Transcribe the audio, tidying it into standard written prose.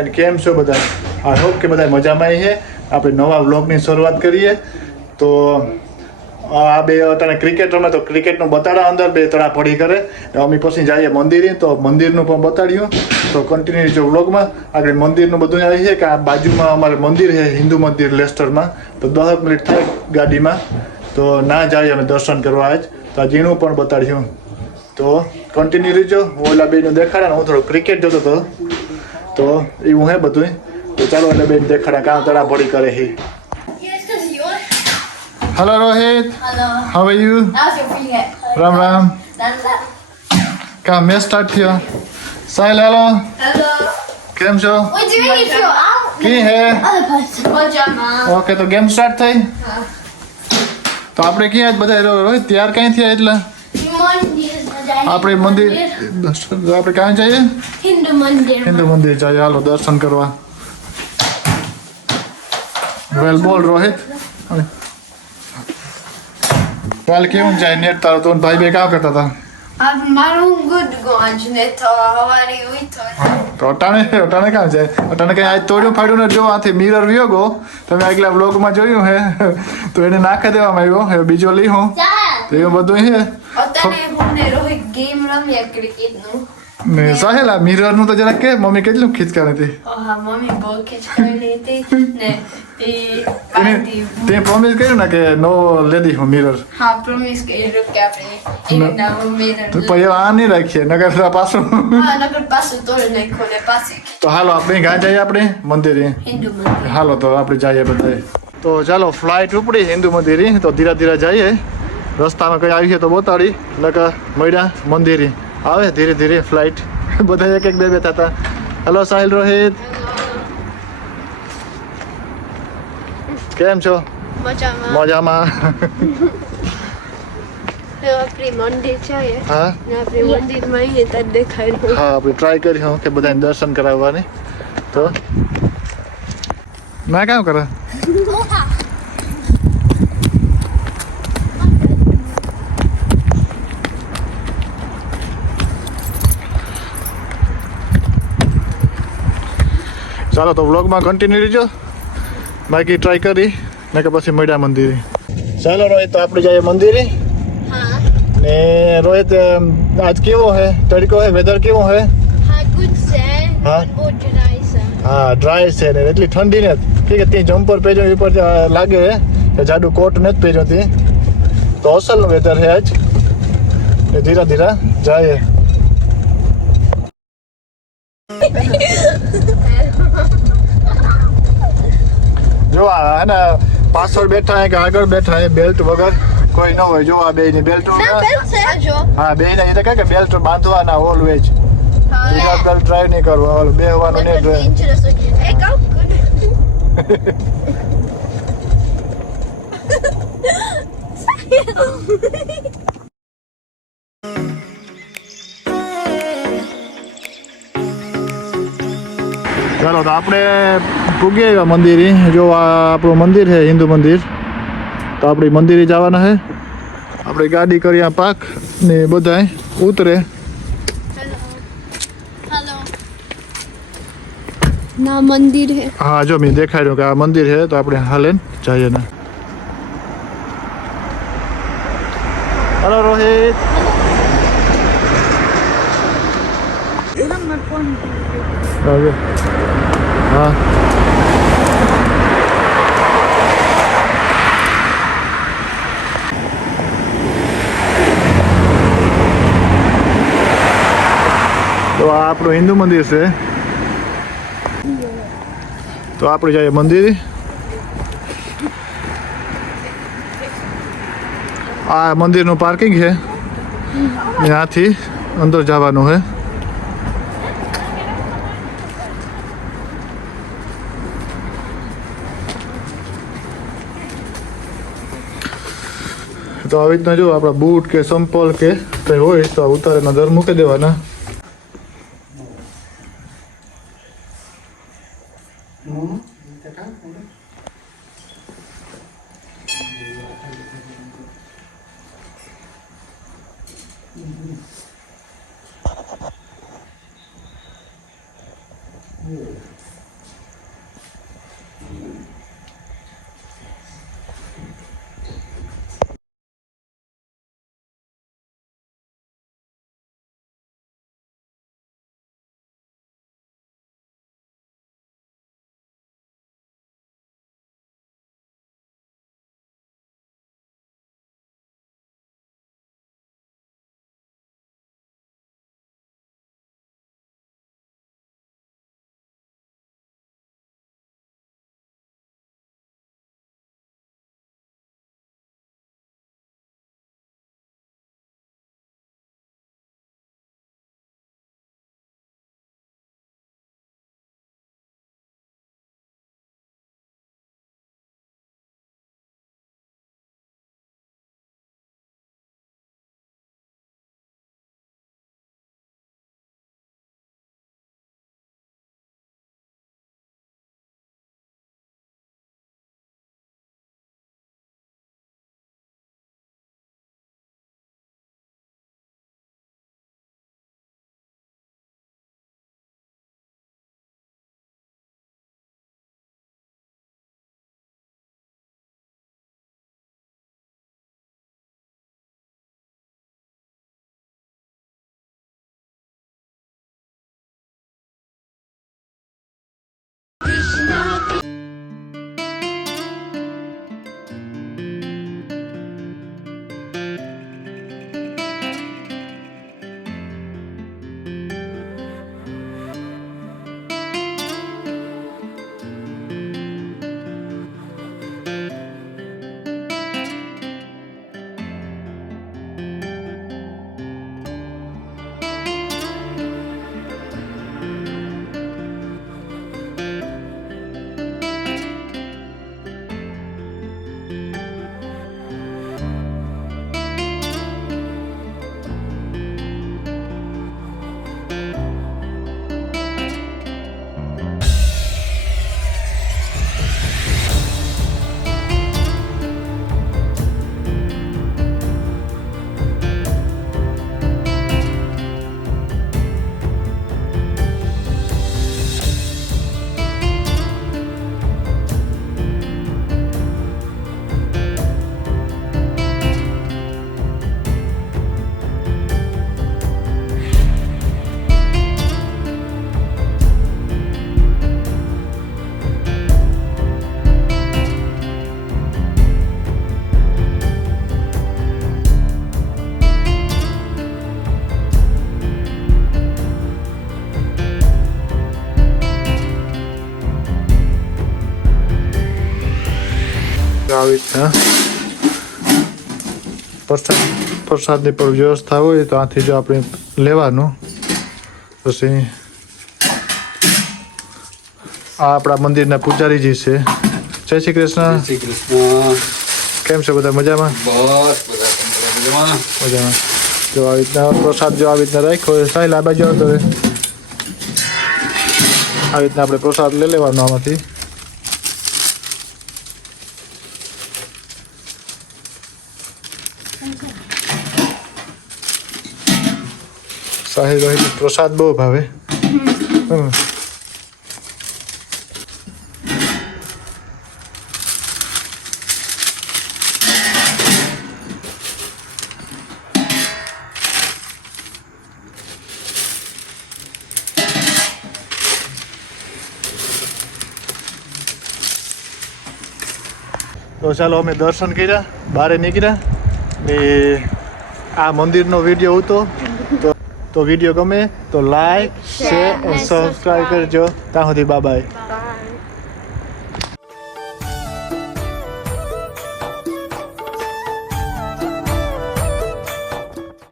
And કેમ છો બધા? આઈ હોપ કે બધા મજામાં છે. આપણે નવા વ્લોગની શરૂઆત કરીએ. તો આ બે અત્યારે ક્રિકેટ રમે તો ક્રિકેટનું બતાડા અંદર બે તળા પડી કરે. અમે પછી જઈએ મંદિરે તો મંદિરનું પણ બતાડ્યું. તો કન્ટિન્યુ જો વ્લોગમાં આગળ મંદિરનું બધું આવી છે કે આ બાજુમાં અમારે મંદિર છે હિન્દુ મંદિર લેસ્ટરમાં. તો 10 મિનિટ થાય ગાડીમાં તો ના જાય અમે દર્શન કરવા આજ. તો આ જીણું પણ બતાડ્યું. તો કન્ટિન્યુ રહેજો. ઓલા બેનું દેખાડે ને હું થોડું ક્રિકેટ જોતો હતો તો એવું હે બધું. તો ચાલો એટલે બેન દેખાડે કાં તળા પડી કરે છે. Hello Rohit. Hello. How are you? How's your feet? Ram Ram. Hello. કા મેચ સ્ટાર્ટ થયો. સાહેલ હેલો. Hello. કેમ છો? What do you mean if you're out? કી હે? Other person. Pajama. ઓકે તો ગેમ સ્ટાર્ટ થઈ. તો આપણે ક્યાં જ બધા રોહિત તૈયાર ક્યાં થયા એટલે આપણે મંદિર આપણે ક્યાં જઈએ? Hindu mandir. હિન્દુ મંદિર જઈએ. હાલો દર્શન કરવા. વેલ બોલ રોહિત. કાલ કેવું જાય નેટ તારો તો ભાઈ બે કામ કરતા હતા? મારું ગુડ ગોંજને તો હવારી ઉઈ તો અટાણે કામ જાય? અટાણે કઈ આજ તોડ્યું ફાડ્યું ને જો આથી મિરર વિયો ગો. તમે આગલા બ્લોગમાં જોયું હે તો એને નાખી દેવામાં આવ્યો. હવે બીજો લઈ હું તો એવું બધું હે. અત્યારે હું રોહિત ગેમ રમ્યા ક્રિકેટનું. ને સાહેલા મિરર નું તો જરા કે મમ્મી કેટલું ખીચકારી હતી. હા મમ્મી બહુ ખીચકારી હતી ને તે પ્રોમિસ કર્યું ને કે નો લેદી હું મિરર. હા પ્રોમિસ કર્યું કે આપણે એક નવું મિરર તો પછી આ નહીં રાખીએ નગર પાછું. હા નગર પાછું તોડી નાખ્યો ને પાછી. તો હાલો આપણે ક્યાં જઈએ? આપણે મંદિરે. હિન્દુ મંદિર. હાલો તો આપણે જઈએ બધા. તો ચાલો ફ્લાઇટ ઉપડી હિન્દુ મંદિરે. તો ધીરે ધીરે જઈએ. રસ્તામાં કઈ આવી છે તો બતાડી નકર મળ્યા મંદિરે. આવે ધીરે ધીરે ફ્લાઇટ. બધા એક એક બે બે થતા. હેલો સાહિલ રોહિત. કેમ છો? મજામાં. મજામાં. આપણી મંદિર છે હા આપણી મંદિરમાં આવીએ ત્યારે દેખાય. હા આપણે ટ્રાય કરી હું કે બધાને દર્શન કરાવવાની. તો ના કામ કરે? ચાલો તો વ્લોગમાં કન્ટિન્યુ રહેજો. બાકી ટ્રાય કરી ને કે પછી મળ્યા મંદિરે. ચાલો રોહિત તો આપણે જઈએ મંદિરે. હા ને રોહિત આજ કેવો હે તડકો હે વેધર કેવો હે? હા ગુડ છે હા? બહુ ડ્રાય છે. હા ડ્રાય છે ને એટલી ઠંડી ને ઠીક ત્યાં જમ્પર પહેર્યો ઉપર લાગે હે કે જાડું કોટ નથી પહેર્યો તે. તો અસલનું વેધર હે આજ. ને ધીરે ધીરે જાય. જો આ ને પાછળ બેઠા હે કે આગળ બેઠા હે બેલ્ટ વગર કોઈ ન હોય. જો આ બે ની બેલ્ટ હા બે ને એટલે કે બેલ્ટ બાંધવાના ઓલવેજ. ડ્રાઈવ નહીં કરવું બે હોવાનું નહીં ડ્રાઈવ. ચાલો તો આપણે પૂગી આવ્યા મંદિરે. જો આ આપણું મંદિર છે હિન્દુ મંદિર. તો આપણે મંદિરે જવાના છે. આપણે ગાડી કરી આ પાક ને બધાય ઉતરે. ના મંદિર હે. હા જો મેં દેખાડ્યું કે આ મંદિર છે તો આપણે હાલે જઈએ ને. હેલો રોહિત. હા તો આ આપણું હિન્દુ મંદિર છે. તો આપણે જઈએ મંદિરે. આ મંદિરનું પાર્કિંગ છે. ત્યાંથી અંદર જવાનું છે. તો આવી રીતના જો આપણા બૂટ કે સંપલ કે કંઈ હોય તો ઉતારે નજર મૂકી દેવાના. આવી રીતના પ્રસાદની પણ વ્યવસ્થા હોય તો આથી જો આપણે લેવાનું. પછી આ આપણા મંદિરના પૂજારીજી છે. જય શ્રી કૃષ્ણ. શ્રી કૃષ્ણ. કેમ છે બધા મજામાં? બસ બધા મજામાં. મજામાં. જો આવી રીતના પ્રસાદ જો આવી રીતના રાખ્યો હોય સાહેબ આ બાજુ આવતો રહે. આવી રીતના આપણે પ્રસાદ લઈ લેવાનો આમાંથી. સાહેબ અહીં પ્રસાદ બહુ ભાવે. તો ચાલો અમે દર્શન કર્યા, બહાર નીકળ્યા ને આ મંદિરનો વિડીયો હતો તો વિડીયો ગમે તો લાઈક શેર અને સબસ્ક્રાઈબ કરજો. ત્યાં સુધી બાય બાય.